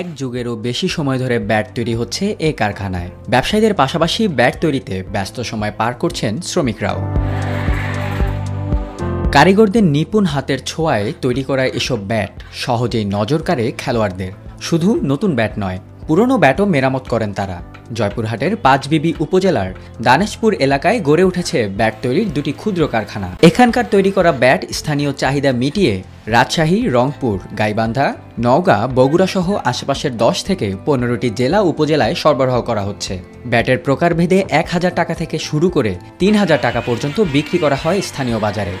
এক যুগেরও বেশি সময় ধরে ব্যাট তৈরি হচ্ছে এ কারখানায়। ব্যবসায়ীদের পাশাপাশি ব্যাট তৈরিতে ব্যস্ত সময় পার করছেন শ্রমিকরাও। কারিগরদের নিপুণ হাতের ছোঁয়ায় তৈরি করা এসব ব্যাট সহজেই নজর কাড়ে খেলোয়াড়দের। শুধু নতুন ব্যাট নয়, পুরনো ব্যাটও মেরামত করেন তারা। জয়পুরহাটের পাঁচবিবি উপজেলার দানেশপুর এলাকায় গড়ে উঠেছে ব্যাট তৈরির দুটি ক্ষুদ্র কারখানা। এখানকার তৈরি করা ব্যাট স্থানীয় চাহিদা মিটিয়ে রাজশাহী, রংপুর, গাইবান্ধা, নওগাঁ, বগুড়া সহ আশেপাশের 10 থেকে 15টি জেলা উপজেলায় সরবরাহ করা হচ্ছে। ব্যাটের প্রকারভেদে 1000 টাকা থেকে শুরু করে 3000 টাকা পর্যন্ত বিক্রি করা হয় স্থানীয় বাজারে।